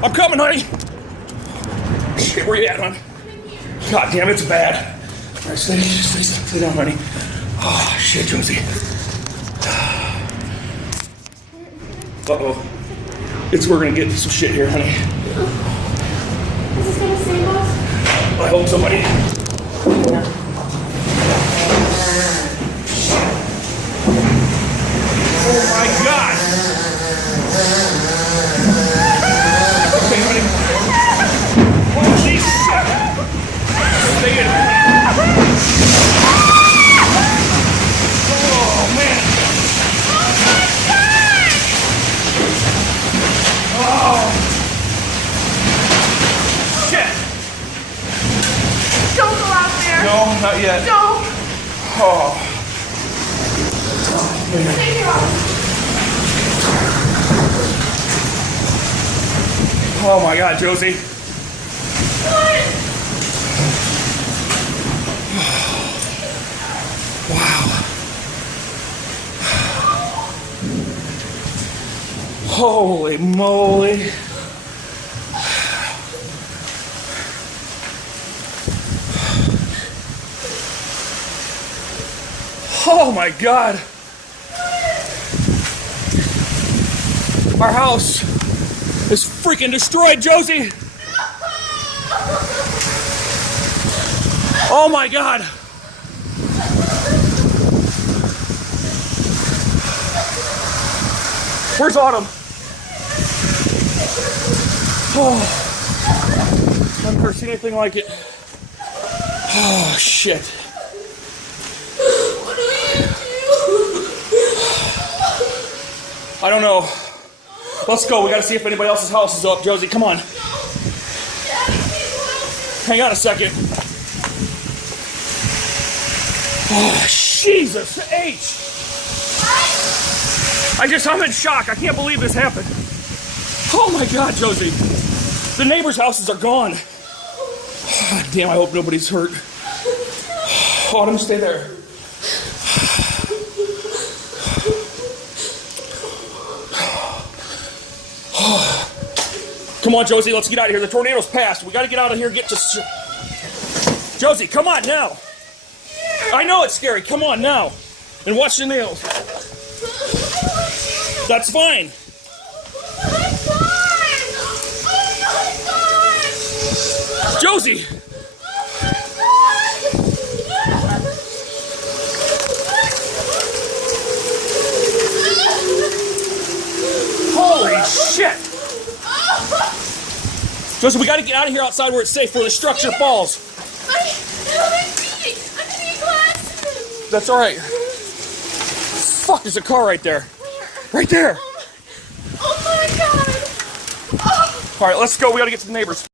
I'm coming, honey. Shit, where you at, hon? God damn, it's bad. All right, stay down, honey. Oh, shit, Josie. Uh-oh. We're gonna get some shit here, honey. Is this gonna save us? I hope so, buddy. Oh my God! Okay, honey. Holy shit! Stay in. Oh man! Oh! Shit! Don't go out there. No, not yet. Don't. Oh. Stay here. Oh my God, Josie. What? Wow. Holy moly. Oh my God. Our house is freaking destroyed, Josie. Oh my God. Where's Autumn? Oh, I've never seen anything like it. Oh, shit. What do we do? I don't know. Let's go. We gotta see if anybody else's house is up. Josie, come on. Hang on a second. Oh, Jesus H. I'm in shock. I can't believe this happened. Oh my God, Josie. The neighbors' houses are gone. Oh, damn, I hope nobody's hurt. Autumn, stay there. Come on, Josie, let's get out of here. The tornado's passed. We gotta get out of here and get to... Josie, come on now. I know it's scary. Come on now. And watch the nails. That's fine. Josie! Holy shit! Josie, we gotta get out of here outside where it's safe, where the structure falls. That's alright. Fuck, there's a car right there. Right there! Oh my God! Alright, let's go. We gotta get to the neighbors.